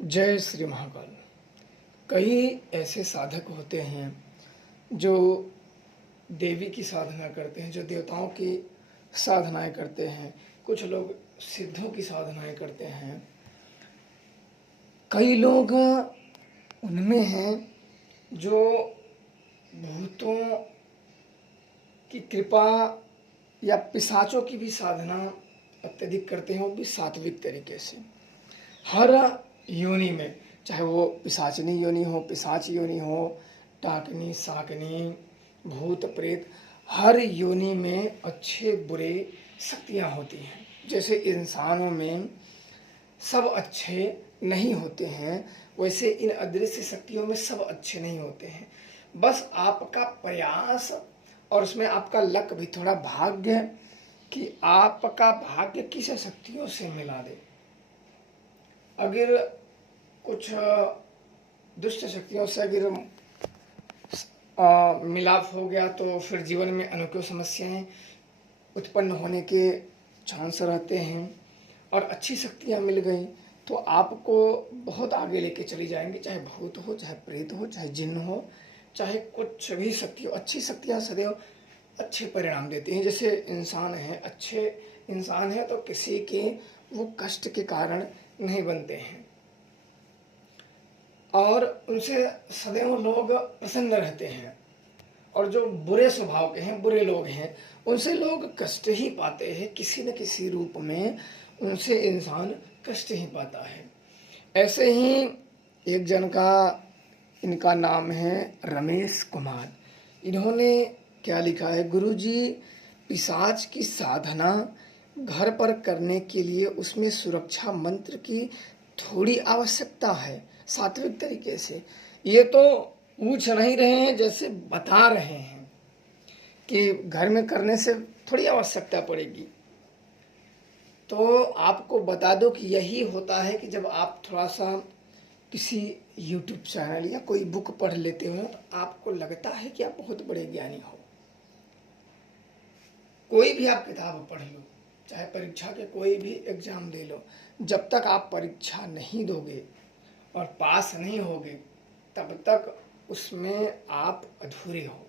जय श्री महाकाल। कई ऐसे साधक होते हैं जो देवी की साधना करते हैं, जो देवताओं की साधनाएं करते हैं। कुछ लोग सिद्धों की साधनाएं करते हैं। कई लोग उनमें हैं जो भूतों की कृपा या पिशाचों की भी साधना अत्यधिक करते हैं, वो भी सात्विक तरीके से। हर योनि में, चाहे वो पिशाचनी योनि हो, पिशाच योनि हो, टाकनी, साकनी, भूत प्रेत, हर योनि में अच्छे बुरे शक्तियाँ होती हैं। जैसे इंसानों में सब अच्छे नहीं होते हैं, वैसे इन अदृश्य शक्तियों में सब अच्छे नहीं होते हैं। बस आपका प्रयास और उसमें आपका लक भी, थोड़ा भाग्य, कि आपका भाग्य किस शक्तियों से मिला दे। अगर कुछ दुष्ट शक्तियों से अगर मिलाप हो गया तो फिर जीवन में अनेकों समस्याएं उत्पन्न होने के चांस रहते हैं। और अच्छी शक्तियां मिल गई तो आपको बहुत आगे लेके चली जाएंगी, चाहे भूत हो, चाहे प्रेत हो, चाहे जिन्न हो, चाहे कुछ भी शक्ति हो। अच्छी शक्तियां सदैव अच्छे परिणाम देती हैं। जैसे इंसान है, अच्छे इंसान है तो किसी के वो कष्ट के कारण नहीं बनते हैं और उनसे सदैव लोग प्रसन्न रहते हैं। और जो बुरे स्वभाव के हैं, बुरे लोग हैं, उनसे लोग कष्ट ही पाते हैं, किसी न किसी रूप में उनसे इंसान कष्ट ही पाता है। ऐसे ही एक जन का, इनका नाम है रमेश कुमार। इन्होंने क्या लिखा है? गुरुजी, पिशाच की साधना घर पर करने के लिए उसमें सुरक्षा मंत्र की थोड़ी आवश्यकता है, सात्विक तरीके से। ये तो पूछ नहीं रहे हैं, जैसे बता रहे हैं कि घर में करने से थोड़ी आवश्यकता पड़ेगी। तो आपको बता दो कि यही होता है कि जब आप थोड़ा सा किसी YouTube चैनल या कोई बुक पढ़ लेते हो तो आपको लगता है कि आप बहुत बड़े ज्ञानी हो। कोई भी आप किताब पढ़ लो, चाहे परीक्षा के कोई भी एग्जाम दे लो, जब तक आप परीक्षा नहीं दोगे और पास नहीं होगे तब तक उसमें आप अधूरे हो।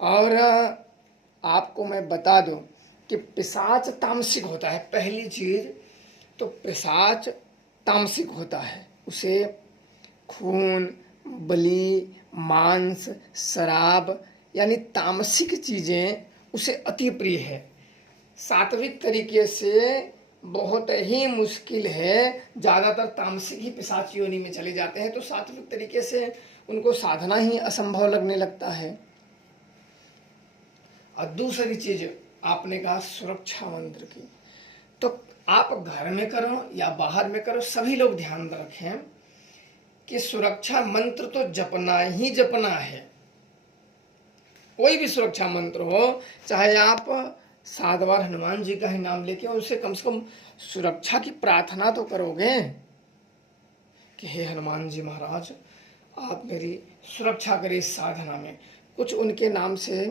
और आपको मैं बता दूं कि पिशाच तामसिक होता है। पहली चीज तो पिशाच तामसिक होता है, उसे खून, बलि, मांस, शराब यानी तामसिक चीजें उसे अति प्रिय है। सात्विक तरीके से बहुत ही मुश्किल है। ज़्यादातर तामसिक ही पिशाच योनि में चले जाते हैं, तो सात्विक तरीके से उनको साधना ही असंभव लगने लगता है। और दूसरी चीज आपने कहा सुरक्षा मंत्र की, तो आप घर में करो या बाहर में करो, सभी लोग ध्यान रखें कि सुरक्षा मंत्र तो जपना ही जपना है। कोई भी सुरक्षा मंत्र हो, चाहे आप 7 बार हनुमान जी का ही नाम लेके उनसे कम से कम सुरक्षा की प्रार्थना तो करोगे कि हे हनुमान जी महाराज, आप मेरी सुरक्षा करें इस साधना में। कुछ उनके नाम से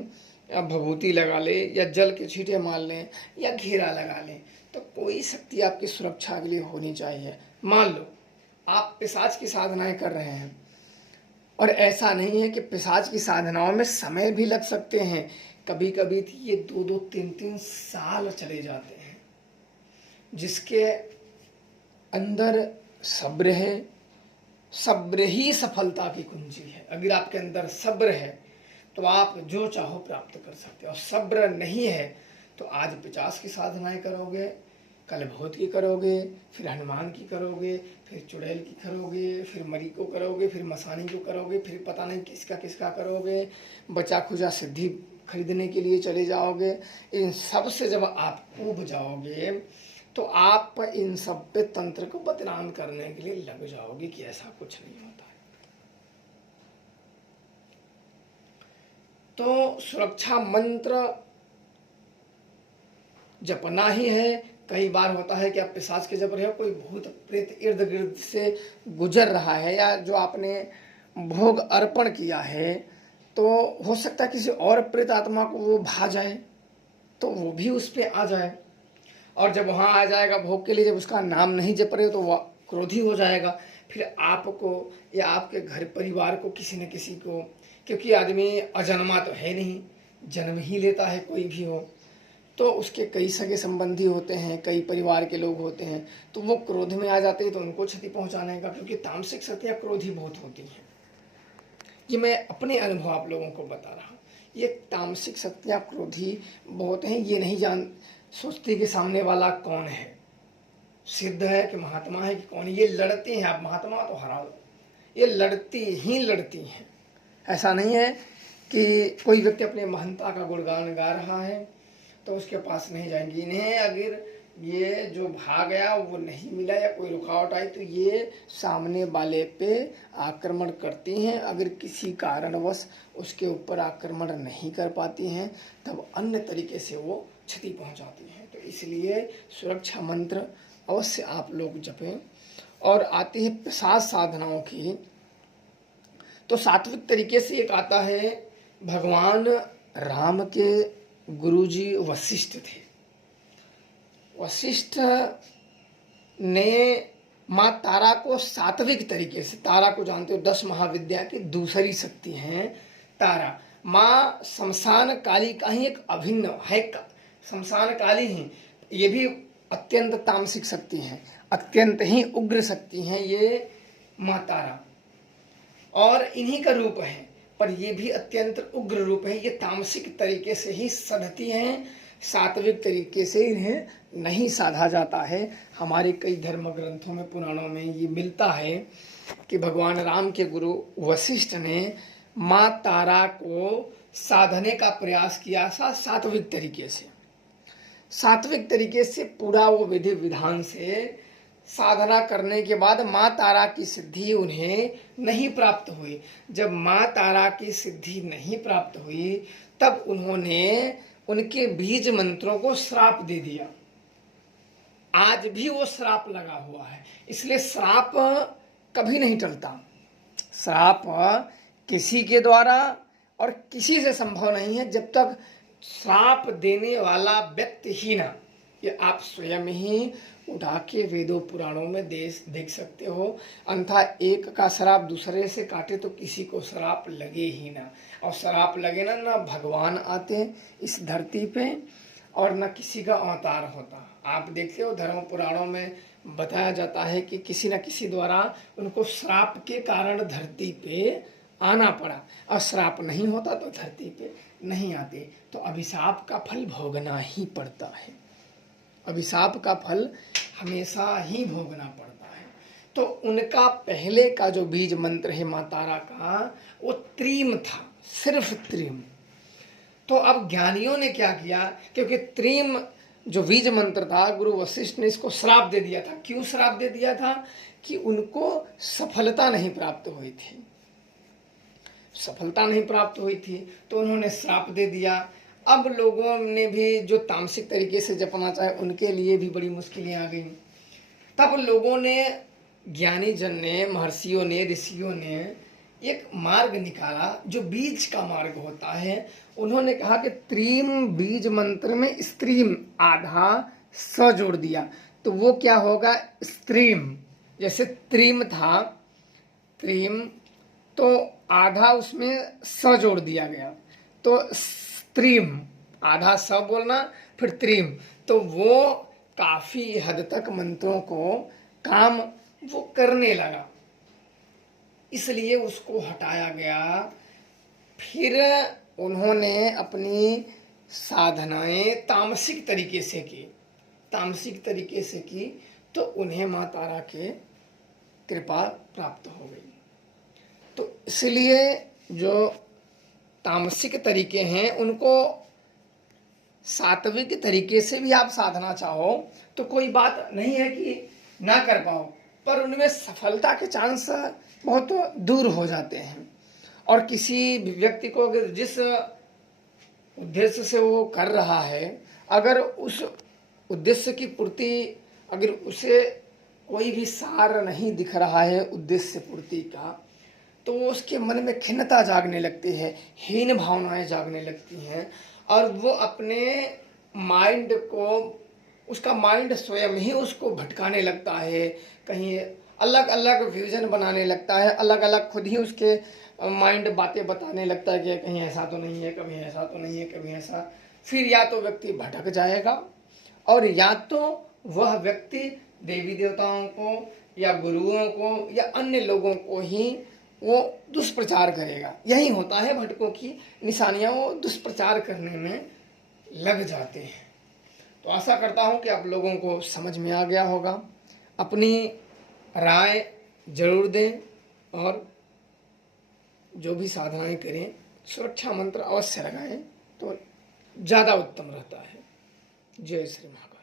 भभूति लगा ले या जल के छींटे मार लें या घेरा लगा लें, तो कोई शक्ति आपकी सुरक्षा के लिए होनी चाहिए। मान लो आप पिशाच की साधनाएं कर रहे हैं, और ऐसा नहीं है कि पिशाच की साधनाओं में समय भी लग सकते हैं। कभी कभी ये 2-2, 3-3 साल चले जाते हैं। जिसके अंदर सब्र है, सब्र ही सफलता की कुंजी है। अगर आपके अंदर सब्र है तो आप जो चाहो प्राप्त कर सकते हो। और सब्र नहीं है तो आज 50 की साधनाएं करोगे, कल भूत की करोगे, फिर हनुमान की करोगे, फिर चुड़ैल की करोगे, फिर मरी को करोगे, फिर मसानी को करोगे, फिर पता नहीं किसका किसका करोगे। बचा खुचा सिद्धि खरीदने के लिए चले जाओगे। इन सब से जब आप ऊब जाओगे तो आप इन सब पे तंत्र को बदनाम करने के लिए लग जाओगे कि ऐसा कुछ नहीं होता है। तो सुरक्षा मंत्र जपना ही है। कई बार होता है कि आप पिशाच के जप रहे हो, कोई भूत प्रेत इर्द गिर्द से गुजर रहा है, या जो आपने भोग अर्पण किया है तो हो सकता है किसी और प्रेत आत्मा को वो भा जाए तो वो भी उस पे आ जाए। और जब वहाँ आ जाएगा भोग के लिए, जब उसका नाम नहीं जप रहे तो वह क्रोधी हो जाएगा। फिर आपको या आपके घर परिवार को किसी न किसी को, क्योंकि आदमी अजन्मा तो है नहीं, जन्म ही लेता है कोई भी हो, तो उसके कई सगे संबंधी होते हैं, कई परिवार के लोग होते हैं, तो वो क्रोध में आ जाते हैं तो उनको क्षति पहुंचाने का, क्योंकि तामसिक शक्तियाँ क्रोधी बहुत होती हैं। ये मैं अपने अनुभव आप लोगों को बता रहा हूँ। ये तामसिक शक्तियाँ क्रोधी बहुत हैं। ये नहीं सोचती कि सामने वाला कौन है, सिद्ध है कि महात्मा है कि कौन। ये लड़ती हैं, आप महात्मा तो हरा दो, ये लड़ती हैं। ऐसा नहीं है कि कोई व्यक्ति अपने महंता का गुणगान गा रहा है तो उसके पास नहीं जाएंगी। इन्हें अगर ये जो भाग गया वो नहीं मिला या कोई रुकावट आई तो ये सामने वाले पे आक्रमण करती हैं। अगर किसी कारणवश उसके ऊपर आक्रमण नहीं कर पाती हैं तब अन्य तरीके से वो क्षति पहुंचाती हैं। तो इसलिए सुरक्षा मंत्र अवश्य आप लोग जपें। और आती है प्रसाद साधनाओं की, तो सात्विक तरीके से एक आता है, भगवान राम के गुरुजी वशिष्ठ थे। वशिष्ठ ने माँ तारा को सात्विक तरीके से, तारा को जानते हो 10 महाविद्या की दूसरी शक्ति है तारा। माँ शमशान काली का ही एक अभिन्न है, शमशान काली ही, ये भी अत्यंत तामसिक शक्ति है, अत्यंत ही उग्र शक्ति है ये माँ तारा, और इन्हीं का रूप है, पर ये भी अत्यंत उग्र रूप है। ये तामसिक तरीके से ही सधती हैं, सात्विक तरीके से इन्हें नहीं साधा जाता है। हमारे कई धर्म ग्रंथों में, पुराणों में ये मिलता है कि भगवान राम के गुरु वशिष्ठ ने माँ तारा को साधने का प्रयास किया था सात्विक तरीके से। सात्विक तरीके से पूरा वो विधि विधान से साधना करने के बाद माँ तारा की सिद्धि उन्हें नहीं प्राप्त हुई। जब माँ तारा की सिद्धि नहीं प्राप्त हुई तब उन्होंने उनके बीज मंत्रों को श्राप दे दिया। आज भी वो श्राप लगा हुआ है, इसलिए श्राप कभी नहीं टलता। श्राप किसी के द्वारा और किसी से संभव नहीं है जब तक श्राप देने वाला व्यक्ति ही ना, ये आप स्वयं ही उठा के वेदों पुराणों में देख सकते हो। अन्यथा एक का श्राप दूसरे से काटे तो किसी को श्राप लगे ही ना, और श्राप लगे ना, ना भगवान आते इस धरती पे और न किसी का अवतार होता। आप देखते हो धर्म पुराणों में बताया जाता है कि किसी न किसी द्वारा उनको श्राप के कारण धरती पे आना पड़ा, और श्राप नहीं होता तो धरती पे नहीं आते। तो अभिशाप का फल भोगना ही पड़ता है, अभिशाप का फल हमेशा ही भोगना पड़ता है। तो उनका पहले का जो बीज मंत्र है माँ तारा का, वो त्रीम था, सिर्फ त्रीम। तो अब ज्ञानियों ने क्या किया, क्योंकि त्रीम जो बीज मंत्र था, गुरु वशिष्ठ ने इसको श्राप दे दिया था। क्यों श्राप दे दिया था? कि उनको सफलता नहीं प्राप्त हुई थी, सफलता नहीं प्राप्त हुई थी, तो उन्होंने श्राप दे दिया। अब लोगों ने भी जो तामसिक तरीके से जपना चाहे उनके लिए भी बड़ी मुश्किलें आ गई। तब लोगों ने, ज्ञानी जन ने, महर्षियों ने, ऋषियों ने एक मार्ग निकाला जो बीज का मार्ग होता है। उन्होंने कहा कि त्रीम बीज मंत्र में स्त्रीम आधा स जोड़ दिया, तो वो क्या होगा, स्त्रीम। जैसे त्रीम था, त्रीम, तो आधा उसमें स जोड़ दिया गया, तो त्रीम, आधा स बोलना फिर त्रीम, तो वो काफी हद तक मंत्रों को काम वो करने लगा, इसलिए उसको हटाया गया। फिर उन्होंने अपनी साधनाएं तामसिक तरीके से की, तामसिक तरीके से की, तो उन्हें माँ तारा के कृपा प्राप्त हो गई। तो इसलिए जो तामसिक तरीके हैं उनको सात्विक तरीके से भी आप साधना चाहो तो कोई बात नहीं है कि ना कर पाओ, पर उनमें सफलता के चांस बहुत दूर हो जाते हैं। और किसी व्यक्ति को अगर जिस उद्देश्य से वो कर रहा है, अगर उस उद्देश्य की पूर्ति, अगर उसे कोई भी सार नहीं दिख रहा है उद्देश्य पूर्ति का, तो उसके मन में खिन्नता जागने लगती है, हीन भावनाएं जागने लगती हैं, और वो अपने माइंड को उसका माइंड स्वयं ही उसको भटकाने लगता है, कहीं अलग अलग विजन बनाने लगता है, अलग अलग खुद ही उसके माइंड बातें बताने लगता है कि कहीं ऐसा तो नहीं है, कभी ऐसा तो नहीं है, कभी ऐसा। फिर या तो व्यक्ति भटक जाएगा और या तो वह व्यक्ति देवी देवताओं को या गुरुओं को या अन्य लोगों को ही वो दुष्प्रचार करेगा। यही होता है भटकों की निशानियां, वो दुष्प्रचार करने में लग जाते हैं। तो आशा करता हूं कि आप लोगों को समझ में आ गया होगा। अपनी राय जरूर दें और जो भी साधनाएं करें सुरक्षा मंत्र अवश्य लगाएं तो ज़्यादा उत्तम रहता है। जय श्री महाकाल।